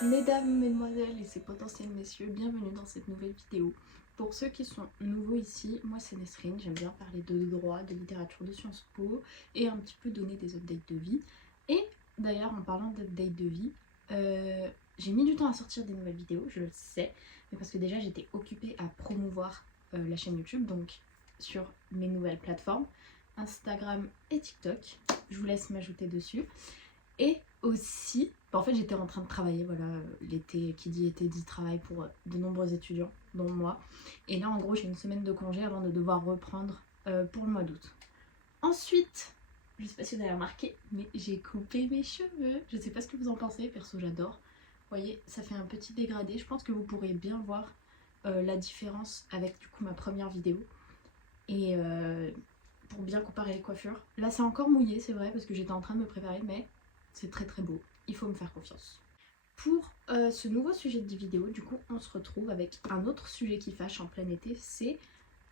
Mesdames, mesdemoiselles et ses potentiels messieurs, bienvenue dans cette nouvelle vidéo. Pour ceux qui sont nouveaux ici, moi c'est Nesrine, j'aime bien parler de droit, de littérature, de Sciences Po et un petit peu donner des updates de vie. Et d'ailleurs en parlant d'updates de vie, j'ai mis du temps à sortir des nouvelles vidéos, je le sais, mais parce que déjà j'étais occupée à promouvoir la chaîne YouTube, donc sur mes nouvelles plateformes, Instagram et TikTok. Je vous laisse m'ajouter dessus. Et aussi, en fait j'étais en train de travailler, voilà, l'été, qui dit été dit travail pour de nombreux étudiants, dont moi. Et là en gros j'ai une semaine de congé avant de devoir reprendre pour le mois d'août. Ensuite, je sais pas si vous avez remarqué, mais j'ai coupé mes cheveux. Je sais pas ce que vous en pensez, perso j'adore. Vous voyez, ça fait un petit dégradé, je pense que vous pourrez bien voir la différence avec du coup ma première vidéo. Et pour bien comparer les coiffures. Là c'est encore mouillé, c'est vrai, parce que j'étais en train de me préparer, mais c'est très très beau, il faut me faire confiance. Pour ce nouveau sujet de vidéo, du coup, on se retrouve avec un autre sujet qui fâche en plein été, c'est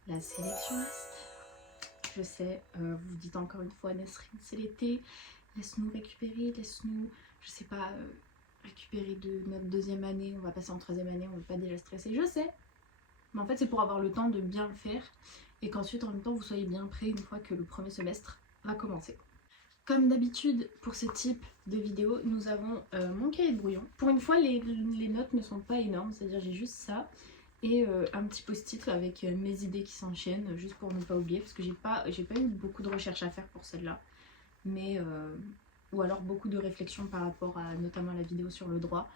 la sélection master. Je sais, vous vous dites encore une fois, Nesrine, c'est l'été, laisse-nous récupérer, laisse-nous, je sais pas, récupérer de notre deuxième année, on va passer en troisième année, on n'est pas déjà stressé, je sais. Mais en fait, c'est pour avoir le temps de bien le faire et qu'ensuite, en même temps, vous soyez bien prêts une fois que le premier semestre va commencer. Comme d'habitude pour ce type de vidéo, nous avons mon cahier de brouillon. Pour une fois, les notes ne sont pas énormes, c'est-à-dire j'ai juste ça et un petit post-it avec mes idées qui s'enchaînent, juste pour ne pas oublier, parce que j'ai pas eu beaucoup de recherches à faire pour celle-là, mais ou alors beaucoup de réflexions par rapport à notamment la vidéo sur le droit,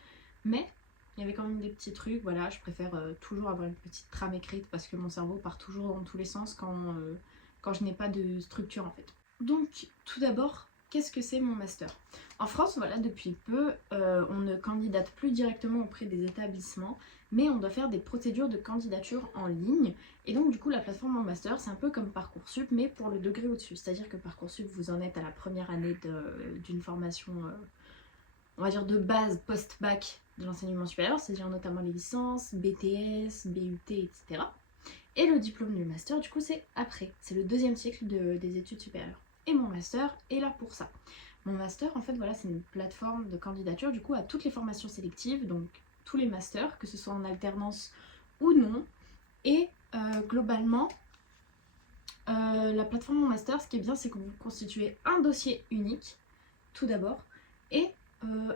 mais il y avait quand même des petits trucs. Voilà, je préfère toujours avoir une petite trame écrite parce que mon cerveau part toujours dans tous les sens quand je n'ai pas de structure en fait. Donc tout d'abord, qu'est-ce que c'est mon master? En France, voilà, depuis peu, on ne candidate plus directement auprès des établissements, mais on doit faire des procédures de candidature en ligne. Et donc du coup, la plateforme Mon Master, c'est un peu comme Parcoursup, mais pour le degré au-dessus. C'est-à-dire que Parcoursup, vous en êtes à la première année d'une formation, on va dire de base post-bac de l'enseignement supérieur, c'est-à-dire notamment les licences, BTS, BUT, etc. Et le diplôme du master, du coup, c'est après. C'est le deuxième cycle des études supérieures. Et mon master est là pour ça. Mon master, en fait, voilà, c'est une plateforme de candidature, du coup, à toutes les formations sélectives, donc tous les masters, que ce soit en alternance ou non. Et globalement, la plateforme Mon Master, ce qui est bien, c'est que vous constituez un dossier unique, tout d'abord, et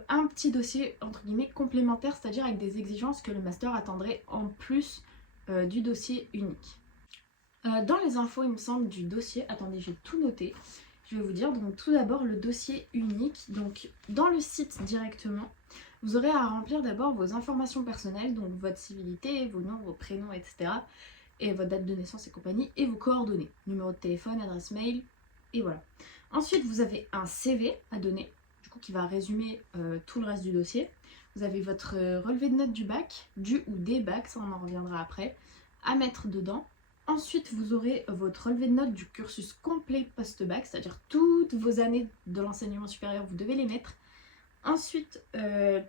un petit dossier, entre guillemets, complémentaire, c'est-à-dire avec des exigences que le master attendrait en plus du dossier unique. Dans les infos, il me semble, du dossier, attendez, j'ai tout noté, je vais vous dire. Donc tout d'abord, le dossier unique. Donc dans le site directement, vous aurez à remplir d'abord vos informations personnelles, donc votre civilité, vos noms, vos prénoms, etc. Et votre date de naissance et compagnie, et vos coordonnées, numéro de téléphone, adresse mail, et voilà. Ensuite, vous avez un CV à donner, du coup qui va résumer tout le reste du dossier. Vous avez votre relevé de notes du bac, du ou des bacs, ça on en reviendra après, à mettre dedans. Ensuite, vous aurez votre relevé de notes du cursus complet post-bac, c'est-à-dire toutes vos années de l'enseignement supérieur, vous devez les mettre. Ensuite,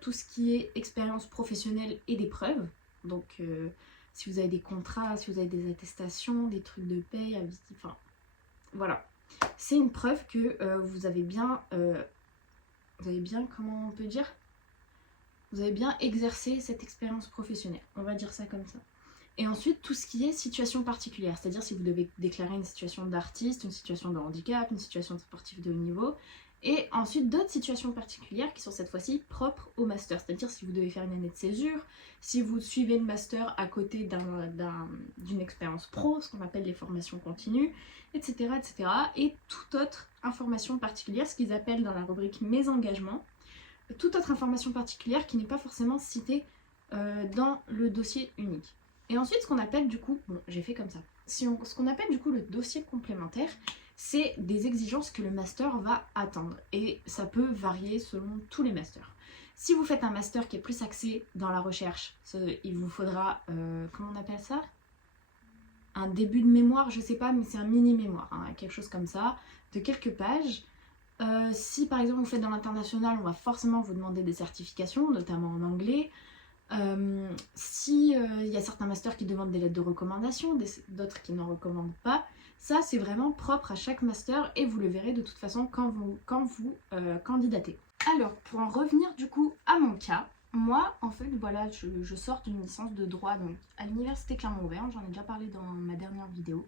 tout ce qui est expérience professionnelle et des preuves. Donc, si vous avez des contrats, si vous avez des attestations, des trucs de paye, enfin, voilà. C'est une preuve que vous avez bien, comment on peut dire, vous avez bien exercé cette expérience professionnelle. On va dire ça comme ça. Et ensuite, tout ce qui est situation particulière, c'est-à-dire si vous devez déclarer une situation d'artiste, une situation de handicap, une situation de sportif de haut niveau, et ensuite d'autres situations particulières qui sont cette fois-ci propres au master, c'est-à-dire si vous devez faire une année de césure, si vous suivez le master à côté d'une expérience pro, ce qu'on appelle les formations continues, etc., etc., et toute autre information particulière, ce qu'ils appellent dans la rubrique mes engagements, toute autre information particulière qui n'est pas forcément citée dans le dossier unique. Et ensuite, ce qu'on appelle du coup, bon, j'ai fait comme ça, ce qu'on appelle du coup le dossier complémentaire, c'est des exigences que le master va attendre. Et ça peut varier selon tous les masters. Si vous faites un master qui est plus axé dans la recherche, il vous faudra, comment on appelle ça? Un début de mémoire, je sais pas, mais c'est un mini-mémoire, hein, quelque chose comme ça, de quelques pages. Si par exemple vous faites dans l'international, on va forcément vous demander des certifications, notamment en anglais. Si il y a certains masters qui demandent des lettres de recommandation, d'autres qui n'en recommandent pas, ça c'est vraiment propre à chaque master et vous le verrez de toute façon quand vous candidatez. Alors pour en revenir du coup à mon cas, moi, en fait, voilà, je sors d'une licence de droit donc à l'université Clermont-Auvergne, j'en ai déjà parlé dans ma dernière vidéo.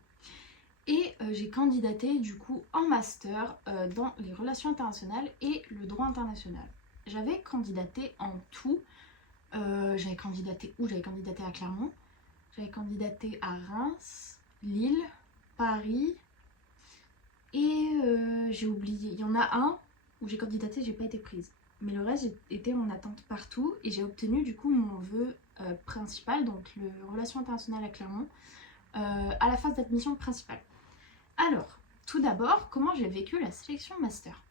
Et j'ai candidaté du coup en master dans les relations internationales et le droit international. J'avais candidaté en tout, j'avais candidaté où? J'avais candidaté à Clermont, j'avais candidaté à Reims, Lille, Paris, et j'ai oublié, il y en a un où j'ai candidaté, j'ai pas été prise. Mais le reste, j'ai été en attente partout et j'ai obtenu du coup mon vœu principal, donc le relations internationales à Clermont, à la phase d'admission principale. Alors, tout d'abord, comment j'ai vécu la sélection master?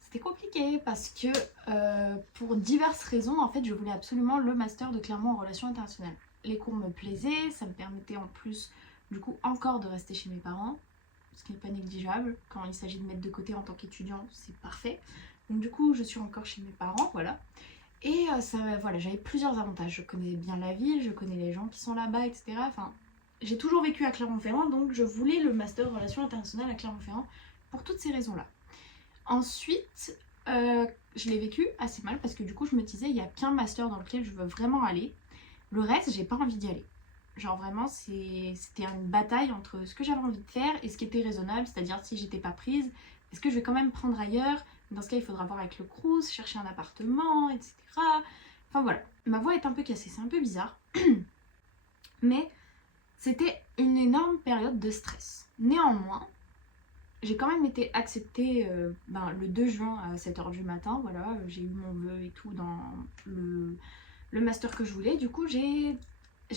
C'était compliqué parce que pour diverses raisons, en fait, je voulais absolument le master de Clermont en relations internationales. Les cours me plaisaient, ça me permettait en plus, du coup, encore de rester chez mes parents, ce qui n'est pas négligeable. Quand il s'agit de mettre de côté en tant qu'étudiant, c'est parfait. Donc du coup, je suis encore chez mes parents, voilà. Et voilà, j'avais plusieurs avantages. Je connais bien la ville, je connais les gens qui sont là-bas, etc. Enfin, j'ai toujours vécu à Clermont-Ferrand, donc je voulais le master relations internationales à Clermont-Ferrand pour toutes ces raisons-là. Ensuite, je l'ai vécu assez mal parce que du coup, je me disais, il n'y a qu'un master dans lequel je veux vraiment aller. Le reste, j'ai pas envie d'y aller. Genre vraiment, c'était une bataille entre ce que j'avais envie de faire et ce qui était raisonnable, c'est-à-dire si j'étais pas prise, est-ce que je vais quand même prendre ailleurs? Dans ce cas, il faudra voir avec le Crous, chercher un appartement, etc. Enfin voilà, ma voix est un peu cassée, c'est un peu bizarre. Mais c'était une énorme période de stress. Néanmoins, j'ai quand même été acceptée le 2 juin à 7h du matin. Voilà, j'ai eu mon vœu et tout dans le master que je voulais. Du coup, j'ai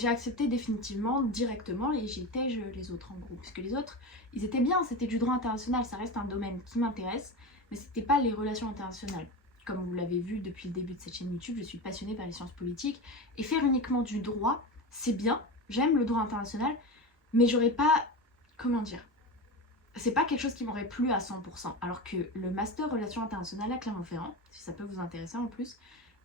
accepté définitivement, directement, et j'ai tège les autres en gros. Parce que les autres, ils étaient bien, c'était du droit international, ça reste un domaine qui m'intéresse, mais c'était pas les relations internationales. Comme vous l'avez vu depuis le début de cette chaîne YouTube, je suis passionnée par les sciences politiques, et faire uniquement du droit, c'est bien, j'aime le droit international, mais j'aurais pas, comment dire, c'est pas quelque chose qui m'aurait plu à 100%. Alors que le master relations internationales à Clermont-Ferrand, si ça peut vous intéresser en plus,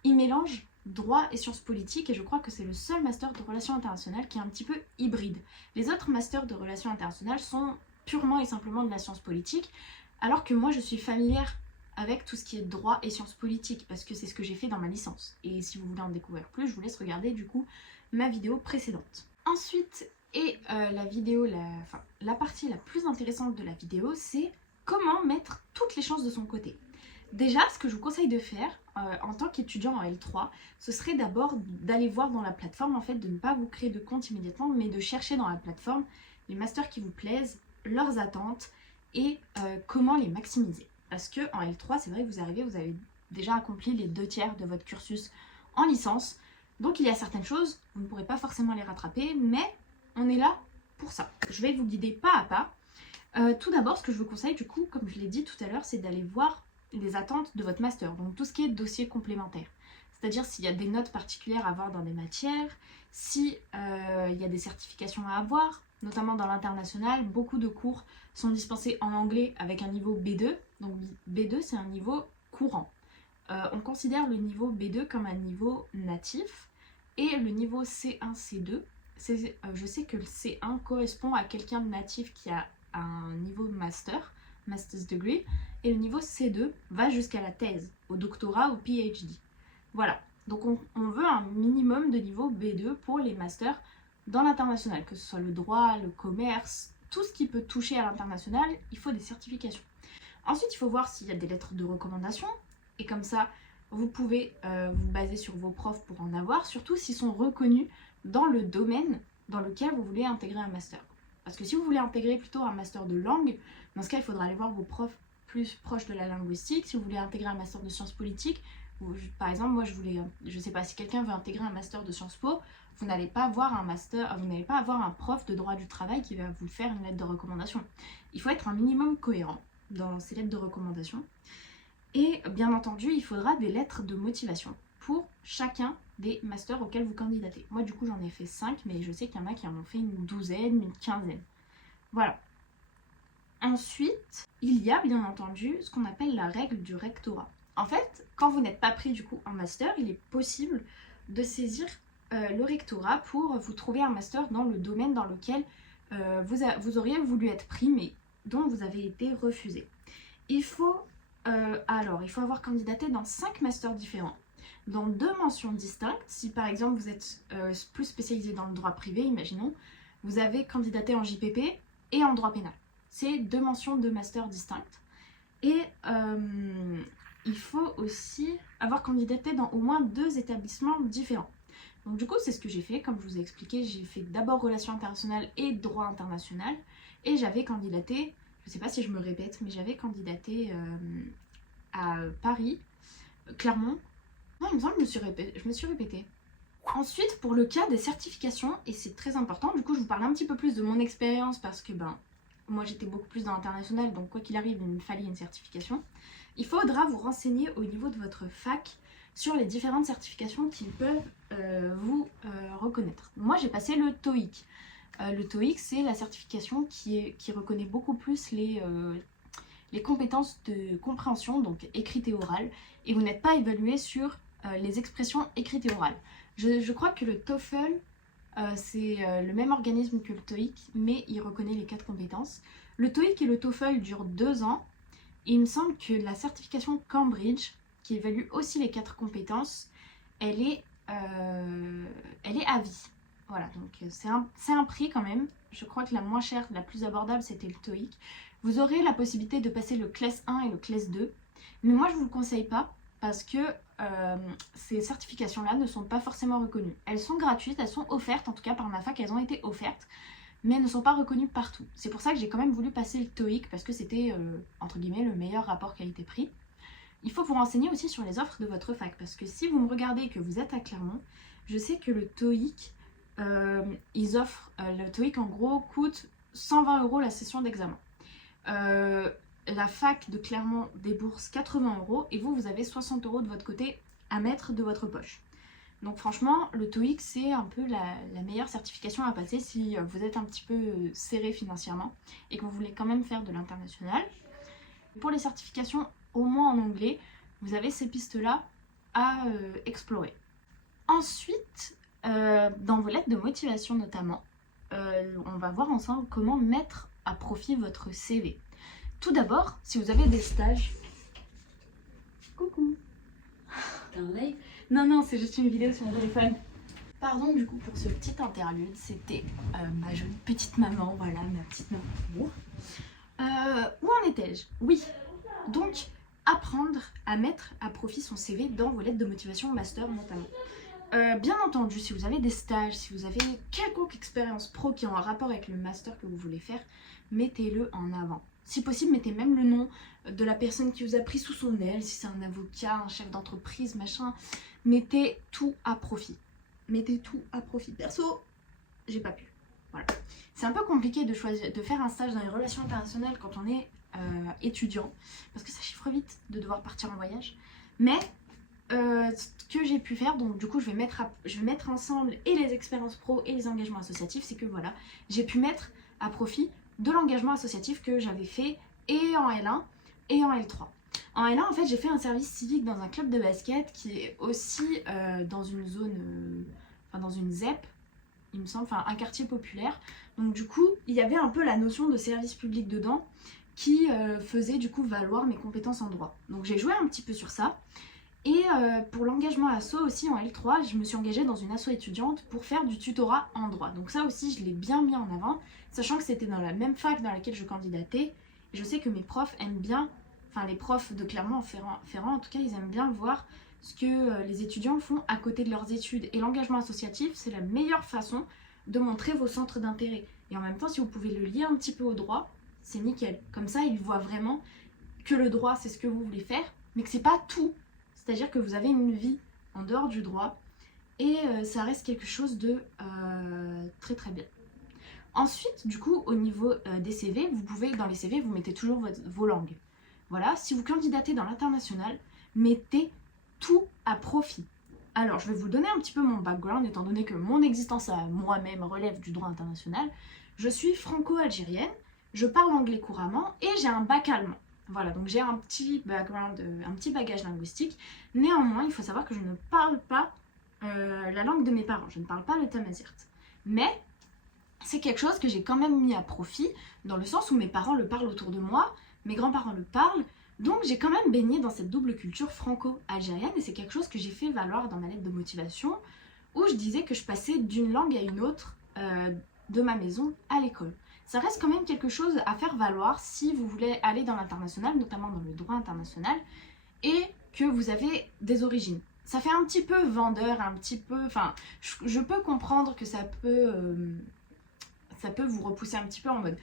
il mélange droit et sciences politiques et je crois que c'est le seul master de relations internationales qui est un petit peu hybride. Les autres masters de relations internationales sont purement et simplement de la science politique, alors que moi je suis familière avec tout ce qui est droit et sciences politiques parce que c'est ce que j'ai fait dans ma licence. Et si vous voulez en découvrir plus, je vous laisse regarder du coup ma vidéo précédente. Ensuite, la partie la plus intéressante de la vidéo, c'est comment mettre toutes les chances de son côté. Déjà, ce que je vous conseille de faire en tant qu'étudiant en L3, ce serait d'abord d'aller voir dans la plateforme, en fait, de ne pas vous créer de compte immédiatement, mais de chercher dans la plateforme les masters qui vous plaisent, leurs attentes et comment les maximiser. Parce que en L3, c'est vrai que vous avez déjà accompli les 2/3 de votre cursus en licence, donc il y a certaines choses, vous ne pourrez pas forcément les rattraper, mais on est là pour ça. Je vais vous guider pas à pas. Tout d'abord, ce que je vous conseille, du coup, comme je l'ai dit tout à l'heure, c'est d'aller voir les attentes de votre master, donc tout ce qui est dossier complémentaire. C'est-à-dire s'il y a des notes particulières à avoir dans des matières, si il y a des certifications à avoir, notamment dans l'international, beaucoup de cours sont dispensés en anglais avec un niveau B2, donc B2 c'est un niveau courant. On considère le niveau B2 comme un niveau natif et le niveau C1, C2, je sais que le C1 correspond à quelqu'un de natif qui a un niveau master's degree, et le niveau C2 va jusqu'à la thèse, au doctorat, au PhD. Voilà, donc on veut un minimum de niveau B2 pour les masters dans l'international, que ce soit le droit, le commerce, tout ce qui peut toucher à l'international, il faut des certifications. Ensuite, il faut voir s'il y a des lettres de recommandation, et comme ça, vous pouvez vous baser sur vos profs pour en avoir, surtout s'ils sont reconnus dans le domaine dans lequel vous voulez intégrer un master. Parce que si vous voulez intégrer plutôt un master de langue, dans ce cas, il faudra aller voir vos profs plus proches de la linguistique. Si vous voulez intégrer un master de sciences politiques, par exemple, moi je sais pas, si quelqu'un veut intégrer un master de Sciences Po, vous n'allez pas avoir un prof de droit du travail qui va vous faire une lettre de recommandation. Il faut être un minimum cohérent dans ces lettres de recommandation. Et bien entendu, il faudra des lettres de motivation pour chacun des masters auxquels vous candidatez. Moi du coup j'en ai fait 5, mais je sais qu'il y en a qui en ont fait une douzaine, une quinzaine. Voilà. Ensuite, il y a bien entendu ce qu'on appelle la règle du rectorat. En fait, quand vous n'êtes pas pris du coup en master, il est possible de saisir le rectorat pour vous trouver un master dans le domaine dans lequel vous auriez voulu être pris, mais dont vous avez été refusé. Il faut avoir candidaté dans 5 masters différents. dans 2 mentions distinctes. Si par exemple vous êtes plus spécialisé dans le droit privé, imaginons, vous avez candidaté en JPP et en droit pénal. C'est 2 mentions de master distinctes. Et il faut aussi avoir candidaté dans au moins 2 établissements différents. Donc du coup, c'est ce que j'ai fait. Comme je vous ai expliqué, j'ai fait d'abord relations internationales et droit international. Et j'avais candidaté, je ne sais pas si je me répète, mais j'avais candidaté à Paris, Clermont. Non, il me semble que je me suis répétée. Ensuite, pour le cas des certifications, et c'est très important, du coup je vous parle un petit peu plus de mon expérience parce que moi j'étais beaucoup plus dans l'international, donc quoi qu'il arrive, il me fallait une certification. Il faudra vous renseigner au niveau de votre fac sur les différentes certifications qui peuvent vous reconnaître. Moi j'ai passé le TOEIC. Le TOEIC, c'est la certification qui reconnaît beaucoup plus les compétences de compréhension, donc écrite et orale, et vous n'êtes pas évalué sur les expressions écrites et orales. Je crois que le TOEFL, c'est le même organisme que le TOEIC, mais il reconnaît les 4 compétences. Le TOEIC et le TOEFL durent 2 ans, et il me semble que la certification Cambridge, qui évalue aussi les 4 compétences, elle est à vie. Voilà, donc c'est un prix quand même. Je crois que la moins chère, la plus abordable, c'était le TOEIC. Vous aurez la possibilité de passer le CLES 1 et le CLES 2, mais moi je ne vous le conseille pas parce que ces certifications-là ne sont pas forcément reconnues. Elles sont gratuites, elles sont offertes, en tout cas par ma fac, elles ont été offertes, mais elles ne sont pas reconnues partout. C'est pour ça que j'ai quand même voulu passer le TOEIC parce que c'était, entre guillemets, le meilleur rapport qualité-prix. Il faut vous renseigner aussi sur les offres de votre fac parce que si vous me regardez et que vous êtes à Clermont, je sais que le TOEIC, ils offrent, le TOEIC en gros coûte 120 € la session d'examen. La fac de Clermont débourse 80 € et vous avez 60 € de votre côté à mettre de votre poche. Donc franchement, le TOEIC, c'est un peu la meilleure certification à passer si vous êtes un petit peu serré financièrement et que vous voulez quand même faire de l'international. Pour les certifications, au moins en anglais, vous avez ces pistes-là à explorer. Ensuite, dans vos lettres de motivation notamment, on va voir ensemble comment mettre à profit votre CV. Tout d'abord, si vous avez des stages... Coucou. T'as un live? Non, c'est juste une vidéo sur mon téléphone. Pardon du coup pour ce petit interlude, c'était ma jeune petite maman, voilà, ma petite maman. Où en étais-je? Oui, donc apprendre à mettre à profit son CV dans vos lettres de motivation master notamment. Bien entendu, si vous avez des stages, si vous avez quelconque expérience pro qui ont un rapport avec le master que vous voulez faire, mettez-le en avant. Si possible, mettez même le nom de la personne qui vous a pris sous son aile, si c'est un avocat, un chef d'entreprise, machin. Mettez tout à profit. Mettez tout à profit. Perso, j'ai pas pu. Voilà. C'est un peu compliqué de faire un stage dans les relations internationales quand on est étudiant, parce que ça chiffre vite de devoir partir en voyage. Mais ce que j'ai pu faire, donc du coup je vais mettre ensemble et les expériences pro et les engagements associatifs, c'est que voilà, j'ai pu mettre à profit de l'engagement associatif que j'avais fait et en L1 et en L3. En L1, en fait, j'ai fait un service civique dans un club de basket qui est aussi dans une zone, dans une ZEP, il me semble, enfin un quartier populaire. Donc du coup, il y avait un peu la notion de service public dedans qui faisait du coup valoir mes compétences en droit. Donc j'ai joué un petit peu sur ça. Et pour l'engagement asso aussi en L3, je me suis engagée dans une asso étudiante pour faire du tutorat en droit. Donc ça aussi, je l'ai bien mis en avant, sachant que c'était dans la même fac dans laquelle je candidatais. Et je sais que mes profs aiment bien, enfin les profs de Clermont-Ferrand en tout cas, ils aiment bien voir ce que les étudiants font à côté de leurs études. Et l'engagement associatif, c'est la meilleure façon de montrer vos centres d'intérêt. Et en même temps, si vous pouvez le lier un petit peu au droit, c'est nickel. Comme ça, ils voient vraiment que le droit, c'est ce que vous voulez faire, mais que c'est pas tout. C'est-à-dire que vous avez une vie en dehors du droit et ça reste quelque chose de très très bien. Ensuite, du coup, au niveau des CV, vous pouvez, dans les CV, vous mettez toujours vos langues. Voilà, si vous candidatez dans l'international, mettez tout à profit. Alors, je vais vous donner un petit peu mon background, étant donné que mon existence à moi-même relève du droit international. Je suis franco-algérienne, je parle anglais couramment et j'ai un bac allemand. Voilà, donc j'ai un petit background, un petit bagage linguistique. Néanmoins, il faut savoir que je ne parle pas la langue de mes parents. Je ne parle pas le tamazight. Mais c'est quelque chose que j'ai quand même mis à profit, dans le sens où mes parents le parlent autour de moi, mes grands-parents le parlent. Donc j'ai quand même baigné dans cette double culture franco-algérienne et c'est quelque chose que j'ai fait valoir dans ma lettre de motivation où je disais que je passais d'une langue à une autre de ma maison à l'école. Ça reste quand même quelque chose à faire valoir si vous voulez aller dans l'international, notamment dans le droit international, et que vous avez des origines. Ça fait un petit peu vendeur, un petit peu... Enfin, je peux comprendre que ça peut vous repousser un petit peu en mode...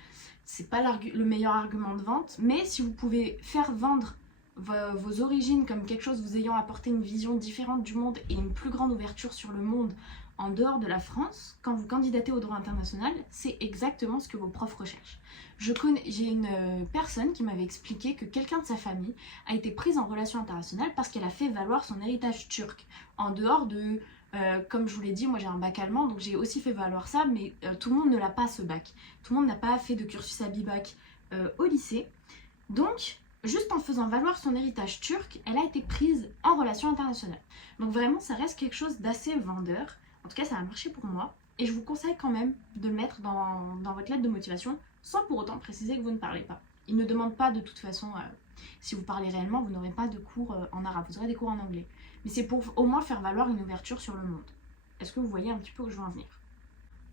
C'est pas le meilleur argument de vente, mais si vous pouvez faire vendre vos origines comme quelque chose vous ayant apporté une vision différente du monde et une plus grande ouverture sur le monde en dehors de la France, quand vous candidatez au droit international, c'est exactement ce que vos profs recherchent. J'ai une personne qui m'avait expliqué que quelqu'un de sa famille a été prise en relation internationale parce qu'elle a fait valoir son héritage turc, en dehors de... comme je vous l'ai dit, moi j'ai un bac allemand, donc j'ai aussi fait valoir ça, mais tout le monde ne l'a pas ce bac. Tout le monde n'a pas fait de cursus à bi-bac au lycée. Donc, juste en faisant valoir son héritage turc, elle a été prise en relation internationale. Donc vraiment, ça reste quelque chose d'assez vendeur. En tout cas, ça a marché pour moi. Et je vous conseille quand même de le mettre dans votre lettre de motivation, sans pour autant préciser que vous ne parlez pas. Il ne demande pas de toute façon, si vous parlez réellement, vous n'aurez pas de cours en arabe, vous aurez des cours en anglais. Mais c'est pour au moins faire valoir une ouverture sur le monde. Est-ce que vous voyez un petit peu où je veux en venir?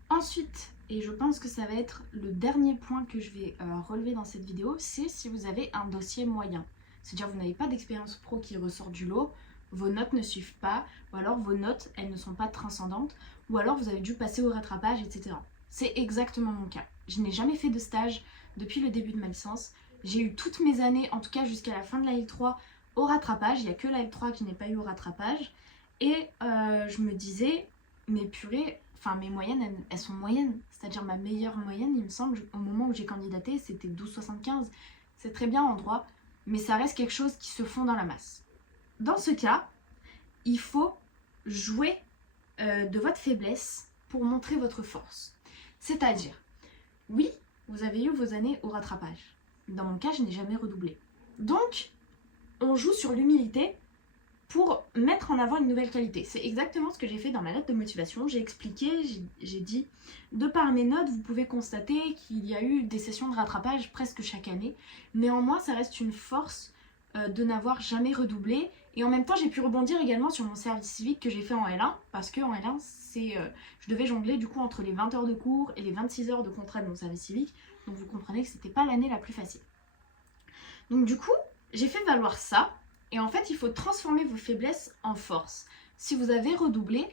Ensuite, et je pense que ça va être le dernier point que je vais relever dans cette vidéo, c'est si vous avez un dossier moyen. C'est-à-dire vous n'avez pas d'expérience pro qui ressort du lot, vos notes ne suivent pas, ou alors vos notes, elles ne sont pas transcendantes, ou alors vous avez dû passer au rattrapage, etc. C'est exactement mon cas. Je n'ai jamais fait de stage depuis le début de ma licence. J'ai eu toutes mes années, en tout cas jusqu'à la fin de la L3, au rattrapage. Il n'y a que la L3 qui n'est pas eu au rattrapage. Et je me disais, mais purée, enfin mes moyennes, elles sont moyennes. C'est-à-dire ma meilleure moyenne, il me semble, au moment où j'ai candidaté, c'était 12,75. C'est très bien en droit, mais ça reste quelque chose qui se fond dans la masse. Dans ce cas, il faut jouer de votre faiblesse pour montrer votre force. C'est-à-dire, oui, vous avez eu vos années au rattrapage. Dans mon cas, je n'ai jamais redoublé. Donc, on joue sur l'humilité pour mettre en avant une nouvelle qualité. C'est exactement ce que j'ai fait dans ma lettre de motivation. J'ai expliqué, j'ai dit, de par mes notes, vous pouvez constater qu'il y a eu des sessions de rattrapage presque chaque année. Néanmoins, ça reste une force de n'avoir jamais redoublé. Et en même temps, j'ai pu rebondir également sur mon service civique que j'ai fait en L1, parce qu'en L1, je devais jongler du coup entre les 20 heures de cours et les 26 heures de contrat de mon service civique. Donc vous comprenez que c'était pas l'année la plus facile. Donc du coup, j'ai fait valoir ça. Et en fait, il faut transformer vos faiblesses en force. Si vous avez redoublé,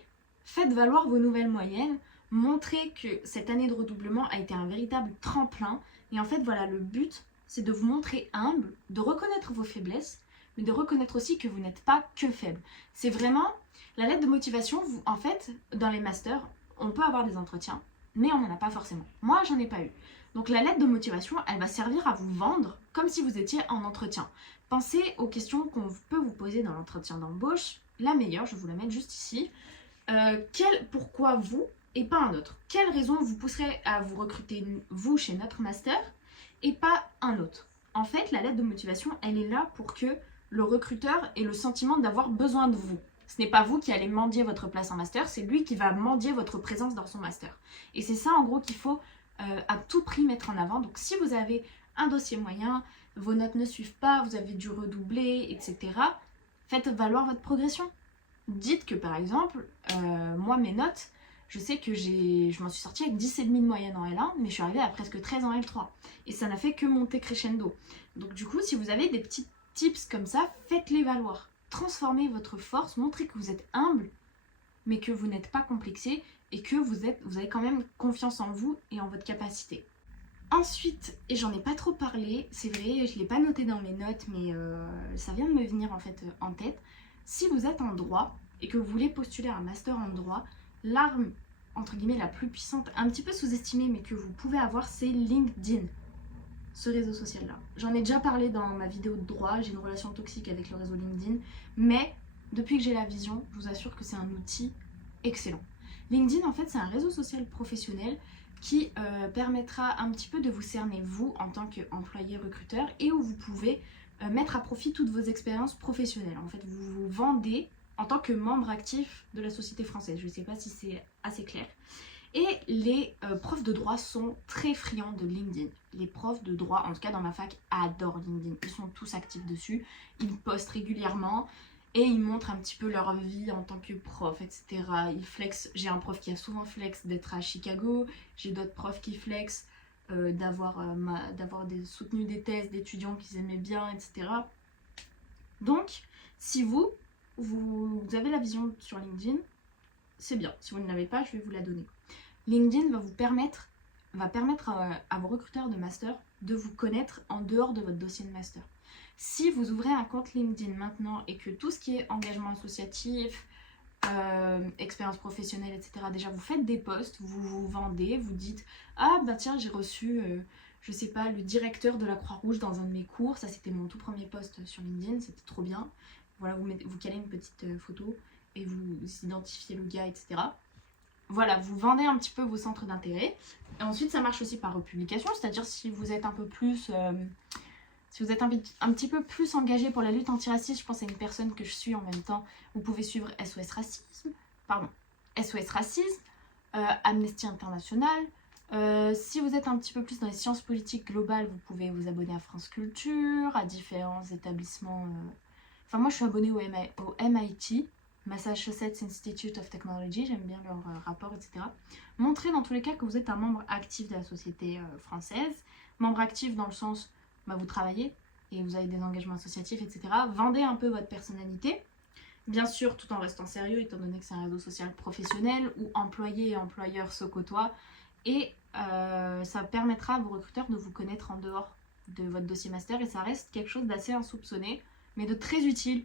faites valoir vos nouvelles moyennes. Montrez que cette année de redoublement a été un véritable tremplin. Et en fait, voilà, le but, c'est de vous montrer humble, de reconnaître vos faiblesses, mais de reconnaître aussi que vous n'êtes pas que faible. C'est vraiment la lettre de motivation. En fait, dans les masters, on peut avoir des entretiens, mais on n'en a pas forcément. Moi, j'en ai pas eu. Donc la lettre de motivation, elle va servir à vous vendre comme si vous étiez en entretien. Pensez aux questions qu'on peut vous poser dans l'entretien d'embauche. La meilleure, je vais vous la mettre juste ici. Pourquoi vous et pas un autre? Quelle raison vous pousserait à vous recruter vous chez notre master et pas un autre? En fait, la lettre de motivation, elle est là pour que le recruteur ait le sentiment d'avoir besoin de vous. Ce n'est pas vous qui allez mendier votre place en master, c'est lui qui va mendier votre présence dans son master. Et c'est ça en gros qu'il faut à tout prix mettre en avant. Donc si vous avez un dossier moyen, vos notes ne suivent pas, vous avez dû redoubler, etc., faites valoir votre progression. Dites que par exemple, moi mes notes, je sais que je m'en suis sortie avec 10,5 de moyenne en L1, mais je suis arrivée à presque 13 en L3. Et ça n'a fait que monter crescendo. Donc du coup, si vous avez des petits tips comme ça, faites-les valoir. Transformez votre force, montrez que vous êtes humble, mais que vous n'êtes pas complexé et que vous avez quand même confiance en vous et en votre capacité. Ensuite, et j'en ai pas trop parlé, c'est vrai, je ne l'ai pas noté dans mes notes, mais ça vient de me venir en fait en tête. Si vous êtes en droit et que vous voulez postuler un master en droit, l'arme, entre guillemets, la plus puissante, un petit peu sous-estimée, mais que vous pouvez avoir, c'est LinkedIn. Ce réseau social-là. J'en ai déjà parlé dans ma vidéo de droit, j'ai une relation toxique avec le réseau LinkedIn, mais depuis que j'ai la vision, je vous assure que c'est un outil excellent. LinkedIn, en fait, c'est un réseau social professionnel qui permettra un petit peu de vous cerner, vous, en tant qu'employé recruteur, et où vous pouvez mettre à profit toutes vos expériences professionnelles. En fait, vous vous vendez en tant que membre actif de la société française. Je ne sais pas si c'est assez clair. Et les profs de droit sont très friands de LinkedIn. Les profs de droit, en tout cas dans ma fac, adorent LinkedIn. Ils sont tous actifs dessus, ils postent régulièrement et ils montrent un petit peu leur vie en tant que prof, etc. Ils flexent. J'ai un prof qui a souvent flex d'être à Chicago, j'ai d'autres profs qui flex d'avoir soutenu des thèses d'étudiants qu'ils aimaient bien, etc. Donc, si vous avez la vision sur LinkedIn, c'est bien. Si vous ne l'avez pas, je vais vous la donner. LinkedIn va permettre à vos recruteurs de master de vous connaître en dehors de votre dossier de master. Si vous ouvrez un compte LinkedIn maintenant et que tout ce qui est engagement associatif, expérience professionnelle, etc., déjà vous faites des posts, vous vous vendez, vous dites « Ah bah tiens, j'ai reçu, je sais pas, le directeur de la Croix-Rouge dans un de mes cours. » Ça, c'était mon tout premier post sur LinkedIn, c'était trop bien. Voilà, vous calez une petite photo et vous identifiez le gars, etc. Voilà, vous vendez un petit peu vos centres d'intérêt. Et ensuite, ça marche aussi par republication, c'est-à-dire si vous êtes un peu plus... si vous êtes un petit peu plus engagé pour la lutte antiraciste, je pense à une personne que je suis en même temps, vous pouvez suivre SOS Racisme, Amnesty International. Si vous êtes un petit peu plus dans les sciences politiques globales, vous pouvez vous abonner à France Culture, à différents établissements. Enfin, moi, je suis abonnée au MIT, Massachusetts Institute of Technology, j'aime bien leur rapport, etc. Montrez dans tous les cas que vous êtes un membre actif de la société française, membre actif dans le sens, vous travaillez et vous avez des engagements associatifs, etc. Vendez un peu votre personnalité, bien sûr tout en restant sérieux, étant donné que c'est un réseau social professionnel où employés et employeurs se côtoient, et ça permettra à vos recruteurs de vous connaître en dehors de votre dossier master, et ça reste quelque chose d'assez insoupçonné, mais de très utile,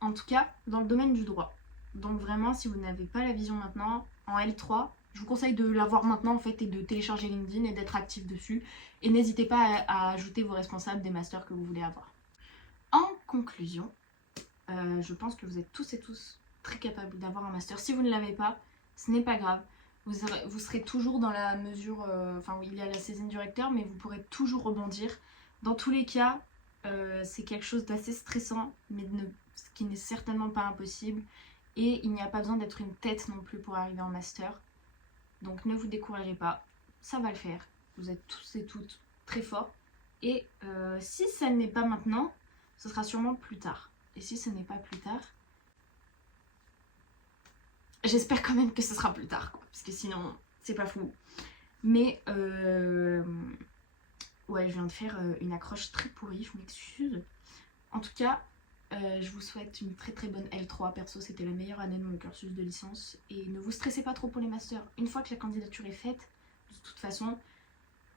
en tout cas dans le domaine du droit. Donc vraiment, si vous n'avez pas la vision maintenant, en L3, je vous conseille de l'avoir maintenant en fait et de télécharger LinkedIn et d'être actif dessus. Et n'hésitez pas à ajouter vos responsables des masters que vous voulez avoir. En conclusion, je pense que vous êtes tous et tous très capables d'avoir un master. Si vous ne l'avez pas, ce n'est pas grave. Vous serez toujours dans la mesure... Enfin, il y a la saisine du recteur, mais vous pourrez toujours rebondir. Dans tous les cas, c'est quelque chose d'assez stressant, mais ce qui n'est certainement pas impossible. Et il n'y a pas besoin d'être une tête non plus pour arriver en master. Donc ne vous découragez pas, ça va le faire. Vous êtes tous et toutes très forts. Et si ça n'est pas maintenant, ce sera sûrement plus tard. Et si ce n'est pas plus tard, j'espère quand même que ce sera plus tard, quoi, parce que sinon, c'est pas fou. Mais, ouais, je viens de faire une accroche très pourrie, je m'excuse. En tout cas, je vous souhaite une très très bonne L3. Perso, c'était la meilleure année de mon cursus de licence. Et ne vous stressez pas trop pour les masters. Une fois que la candidature est faite, de toute façon,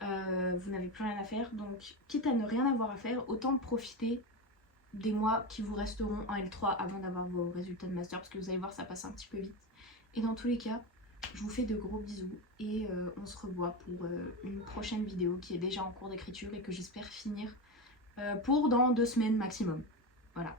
vous n'avez plus rien à faire. Donc, quitte à ne rien avoir à faire, autant profiter des mois qui vous resteront en L3 avant d'avoir vos résultats de master. Parce que vous allez voir, ça passe un petit peu vite. Et dans tous les cas, je vous fais de gros bisous. Et on se revoit pour une prochaine vidéo qui est déjà en cours d'écriture et que j'espère finir pour dans 2 semaines maximum. Voilà.